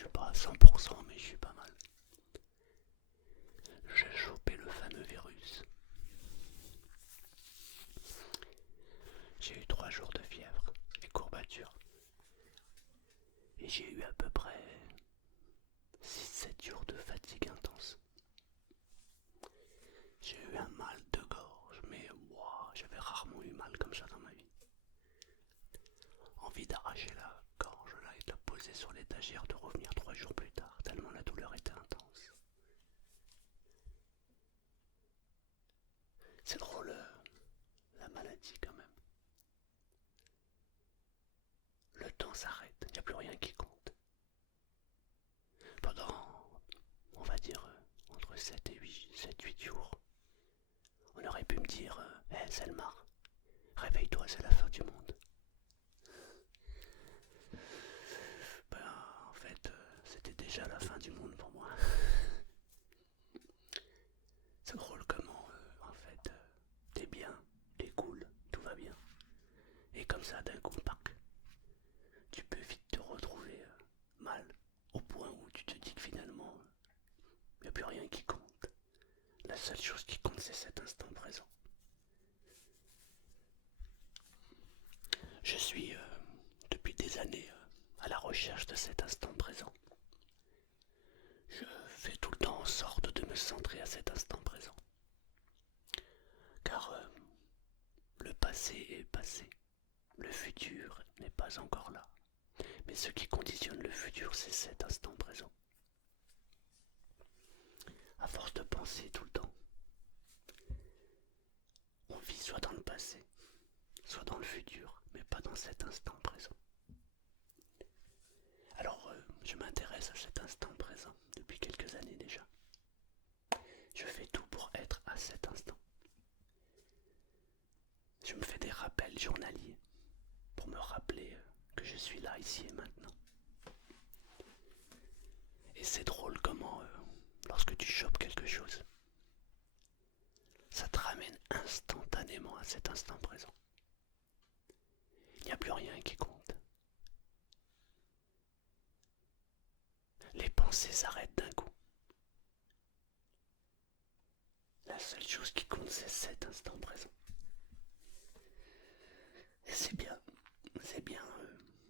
suis pas à 100%, mais je suis pas mal. J'ai chopé le fameux virus. J'ai eu 3 jours de fièvre et courbatures. Et j'ai eu à peu près 6-7 jours de fatigue intense. J'ai eu un mal de gorge, mais wow, j'avais rarement eu mal comme ça dans ma vie. Envie d'arracher la gorge là et de la poser sur l'étagère, de revenir 3 jours plus tard, tellement la douleur était intense. C'est drôle, la maladie quand même. Le temps s'arrête, il n'y a plus rien qui compte. Pendant, on va dire, entre 7 et 8 jours, on aurait pu me dire, hé Selmar, réveille-toi, c'est la fin du monde. Ben, en fait, c'était déjà la fin du monde pour moi. C'est drôle comment, en fait, t'es bien, t'es cool, tout va bien. Et comme ça, d'un coup, pac, tu peux vite te retrouver mal, au point où tu te dis que finalement, il n'y a plus rien qui compte. La seule chose qui compte, c'est cet instant présent. Je suis, depuis des années, à la recherche de cet instant présent. Je fais tout le temps en sorte de me centrer à cet instant présent. Car le passé est passé. Le futur n'est pas encore là. Mais ce qui conditionne le futur, c'est cet instant présent. À force de penser tout le temps, on vit soit dans le passé, soit dans le futur, mais pas dans cet instant présent. Alors, je m'intéresse à cet instant présent depuis quelques années déjà. Je fais tout pour être à cet instant. Je me fais des rappels journaliers pour me rappeler que je suis là, ici et maintenant. Et c'est drôle comment, lorsque tu chopes quelque chose, ça te ramène instantanément à cet instant présent. Il n'y a plus rien qui compte. Les pensées s'arrêtent d'un coup. La seule chose qui compte, c'est cet instant présent. Et c'est bien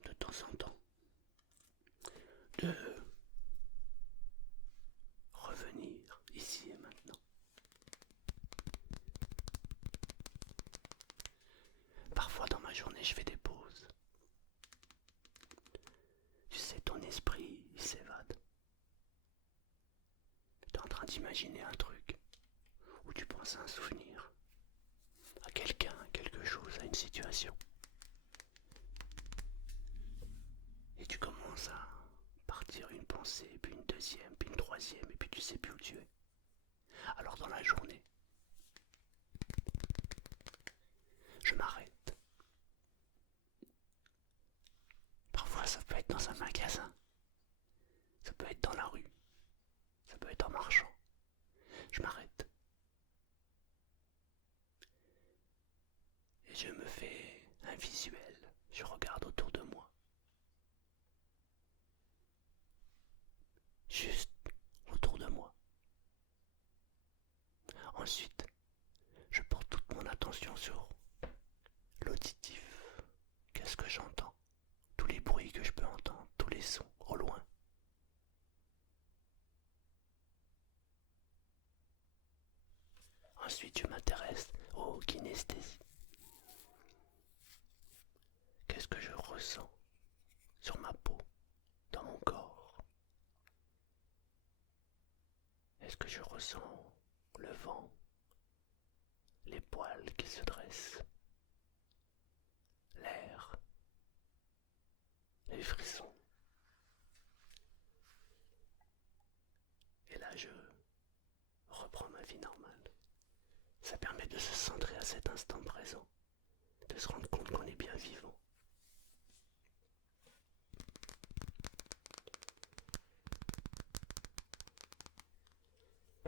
de temps en temps, de revenir ici et maintenant. Parfois dans ma journée, je fais des pauses. Tu sais, ton esprit, il s'évade. Tu es en train d'imaginer un truc, ou tu penses à un souvenir, à quelqu'un, à quelque chose, à une situation. Et tu commences à partir une pensée, puis une deuxième, puis une troisième, et puis tu sais plus où tu es. Alors dans la journée, je m'arrête. Parfois ça peut être dans un magasin, ça peut être dans la rue, ça peut être en marchant. Je m'arrête. Et je me fais un visuel. Je regarde autour de moi. Juste autour de moi. Ensuite, je porte toute mon attention sur l'auditif. Qu'est-ce que j'entends? Tous les bruits que je peux entendre, tous les sons au loin. Ensuite, je m'intéresse aux kinesthésies. Qu'est-ce que je ressens sur ma peau, dans mon corps? Est-ce que je ressens le vent, les poils qui se dressent, l'air, les frissons? Et là, je reprends ma vie normale. Ça permet de se centrer à cet instant présent, de se rendre compte qu'on est bien vivant.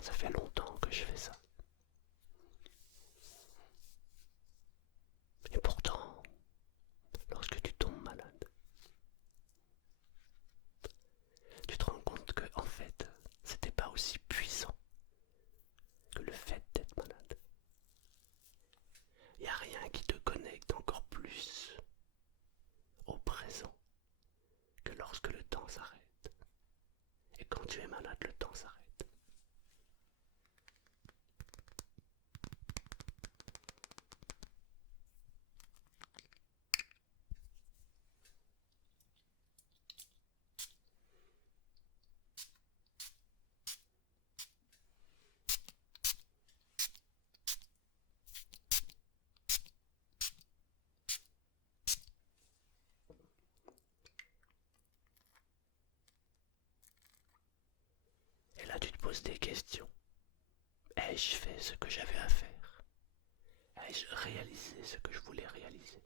Ça fait longtemps que je fais ça. Et pourtant, lorsque tu tombes malade, tu connecte encore plus au présent que lorsque le temps s'arrête. Et quand tu es malade, le temps s'arrête. Et là, tu te poses des questions. Ai-je fait ce que j'avais à faire? Ai-je réalisé ce que je voulais réaliser?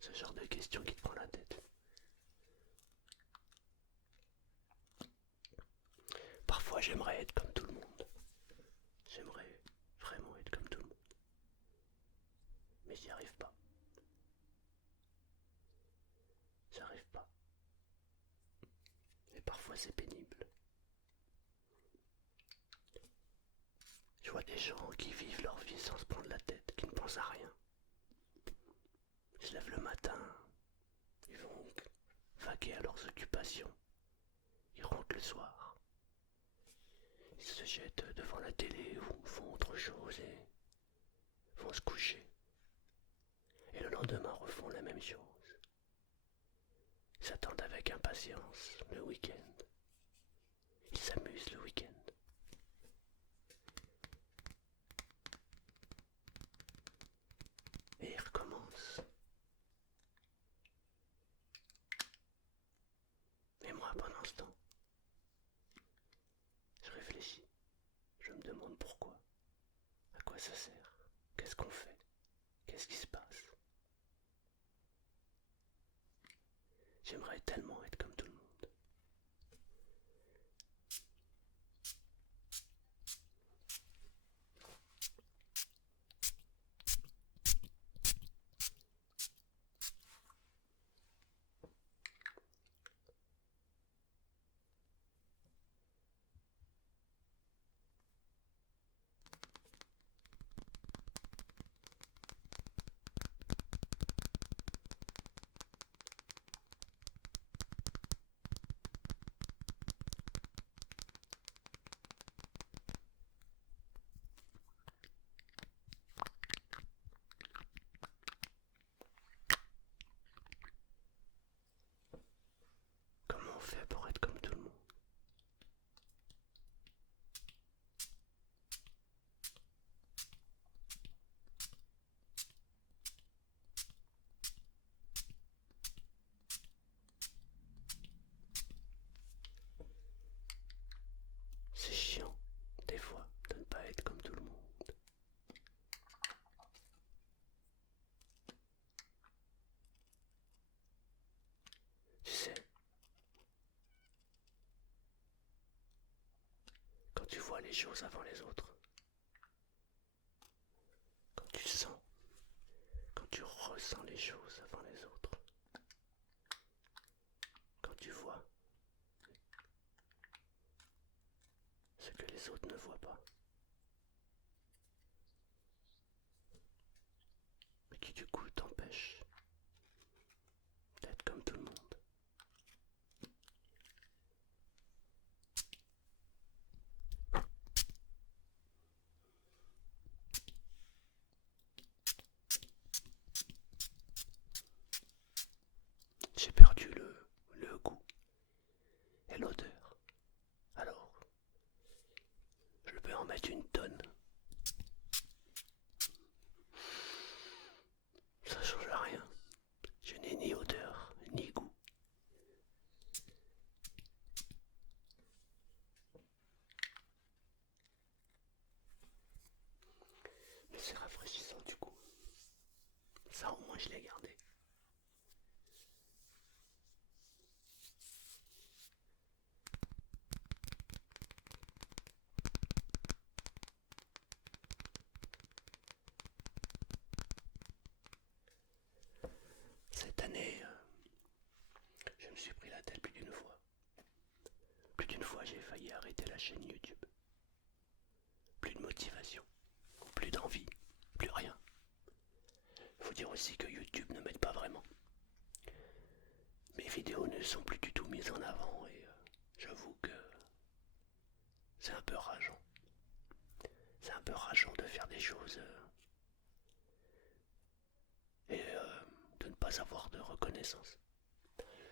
Ce genre de questions qui te prend la tête. Parfois, j'aimerais être comme tout le monde. J'aimerais vraiment être comme tout le monde. Mais j'y arrive pas. J'arrive pas. Et parfois, c'est pénible. Je vois des gens qui vivent leur vie sans se prendre la tête, qui ne pensent à rien. Ils se lèvent le matin, ils vont vaquer à leurs occupations. Ils rentrent le soir. Ils se jettent devant la télé ou font autre chose et vont se coucher. Et le lendemain refont la même chose. Ils s'attendent avec impatience le week-end. Ils s'amusent le week-end. Et ils recommencent. Et moi, pendant ce temps, je réfléchis. Je me demande pourquoi. À quoi ça sert? Qu'est-ce qu'on fait? Qu'est-ce qui se passe? J'aimerais tellement être comme tout le monde. Comment on fait pour être comme tout le monde? C'est chiant, des fois, de ne pas être comme tout le monde. Tu sais, quand tu vois les choses avant les autres, quand tu sens, quand tu ressens les choses avant les autres, quand tu vois ce que les autres ne voient pas, mais qui du coup t'empêche d'être comme tout le monde. J'ai perdu le goût et l'odeur. Alors, je peux en mettre une tonne. Ça change rien. Je n'ai ni odeur, ni goût. Mais c'est rafraîchissant du coup. Ça au moins je l'ai gardé. Cette année, je me suis pris la tête plus d'une fois. Plus d'une fois j'ai failli arrêter la chaîne YouTube. Plus de motivation. faut dire aussi que YouTube ne m'aide pas vraiment. Mes vidéos ne sont plus du tout mises en avant et j'avoue que c'est un peu rageant. C'est un peu rageant de faire des choses et de ne pas avoir de reconnaissance.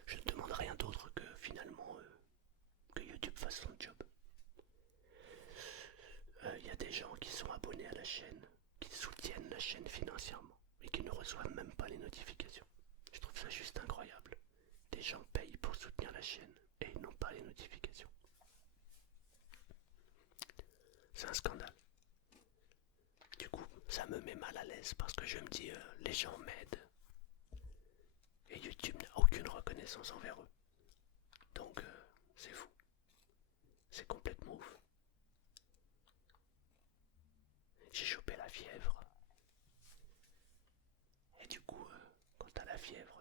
Je ne demande rien d'autre que finalement que YouTube fasse son job. Il y a des gens qui sont abonnés à la chaîne, qui soutiennent la chaîne financièrement et qui ne reçoivent même pas les notifications. Je trouve ça juste incroyable. Des gens payent pour soutenir la chaîne et ils n'ont pas les notifications. C'est un scandale. Du coup, ça me met mal à l'aise parce que je me dis les gens m'aident et YouTube n'a aucune reconnaissance envers eux. Donc c'est fou. C'est complètement ouf. J'ai chopé la fièvre. Et du coup, quand t'as la fièvre,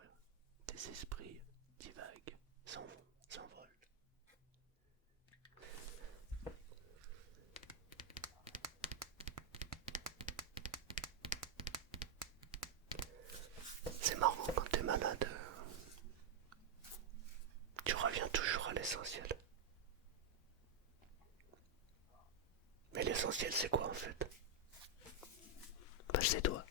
tes esprits divaguent, s'en vont, s'envolent. C'est marrant quand t'es malade. Tu reviens toujours à l'essentiel. Mais l'essentiel c'est quoi en fait? Bah c'est toi.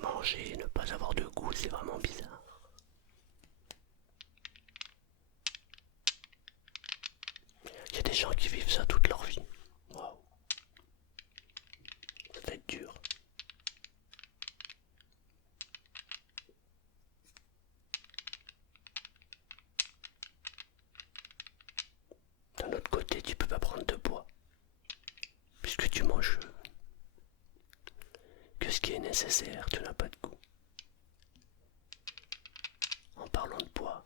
Manger et ne pas avoir de goût, c'est vraiment bizarre. Il y a des gens qui vivent ça toute leur vie. Waouh. Ça va être dur. D'un autre côté, tu peux pas prendre de poids. Puisque tu manges que ce qui est nécessaire, tu n'as pas de goût. En parlant de poids,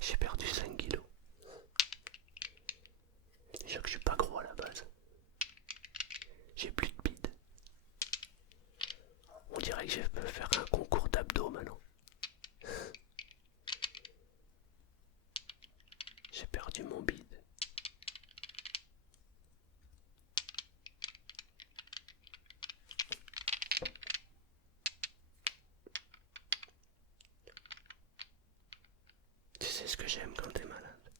j'ai perdu 5 kilos. Déjà que je suis pas gros à la base. J'ai plus de bide. On dirait que je peux faire un concours d'abdos maintenant. J'ai perdu mon bide. Tu sais ce que j'aime quand t'es malade?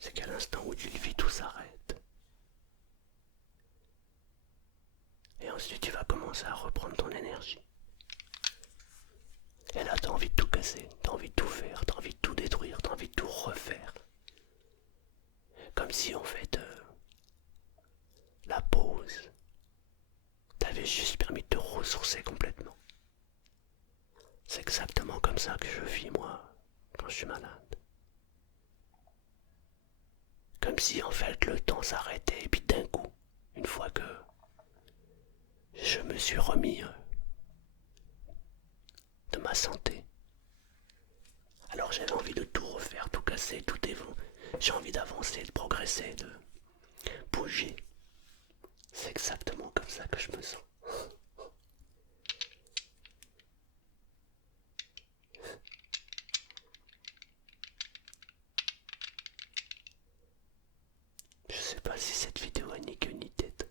C'est qu'à l'instant où tu le vis, tout s'arrête. Et ensuite tu vas commencer à reprendre ton énergie. Et là t'as envie de tout casser, t'as envie de tout faire, t'as envie de tout détruire, t'as envie de tout refaire. Comme si en fait ressourcer complètement. C'est exactement comme ça que je vis moi quand je suis malade. Comme si en fait le temps s'arrêtait et puis d'un coup, une fois que je me suis remis de ma santé, alors j'avais envie de tout refaire, tout casser, tout éventer. J'ai envie d'avancer, de progresser, de bouger. C'est exactement comme ça que je me sens. Je sais pas si cette vidéo a ni queue ni tête.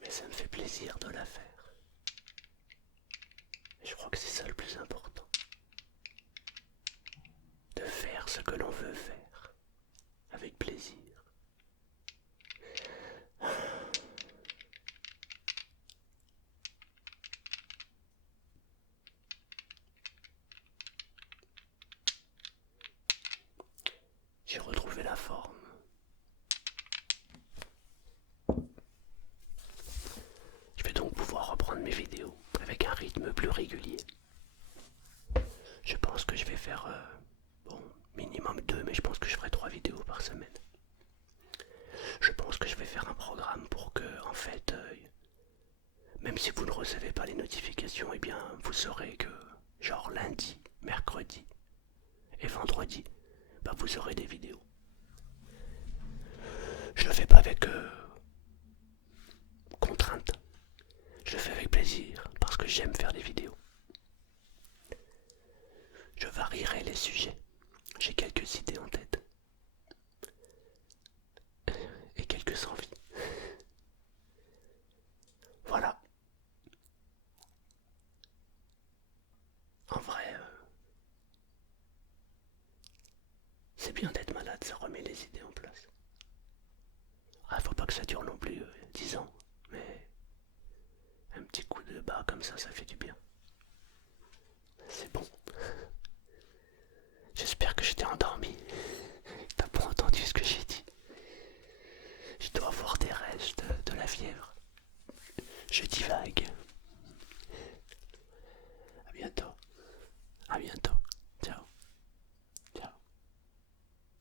Mais ça me fait plaisir de la faire. Et je crois que c'est ça le plus important. De faire ce que l'on veut faire. Avec plaisir. J'ai retrouvé la forme. Je vais donc pouvoir reprendre mes vidéos avec un rythme plus régulier. Je pense que je vais faire, minimum 2, mais je pense que je ferai 3 vidéos par semaine. Je pense que je vais faire un programme pour que, en fait, même si vous ne recevez pas les notifications, eh bien, vous saurez que, genre lundi, mercredi et vendredi, bah, vous aurez des vidéos. Je le fais pas avec contrainte. Je le fais avec plaisir, parce que j'aime faire des vidéos. Je varierai les sujets. J'ai quelques idées en tête. Et quelques envies. Voilà. En vrai, c'est bien d'être malade, ça remet les idées en place. Ah, faut pas que ça dure non plus 10 ans, mais un petit coup de bas comme ça fait du bien. C'est bon. J'espère que j'étais endormi. T'as pas entendu ce que j'ai dit. Je dois avoir des restes de la fièvre. Je divague. À bientôt. À bientôt.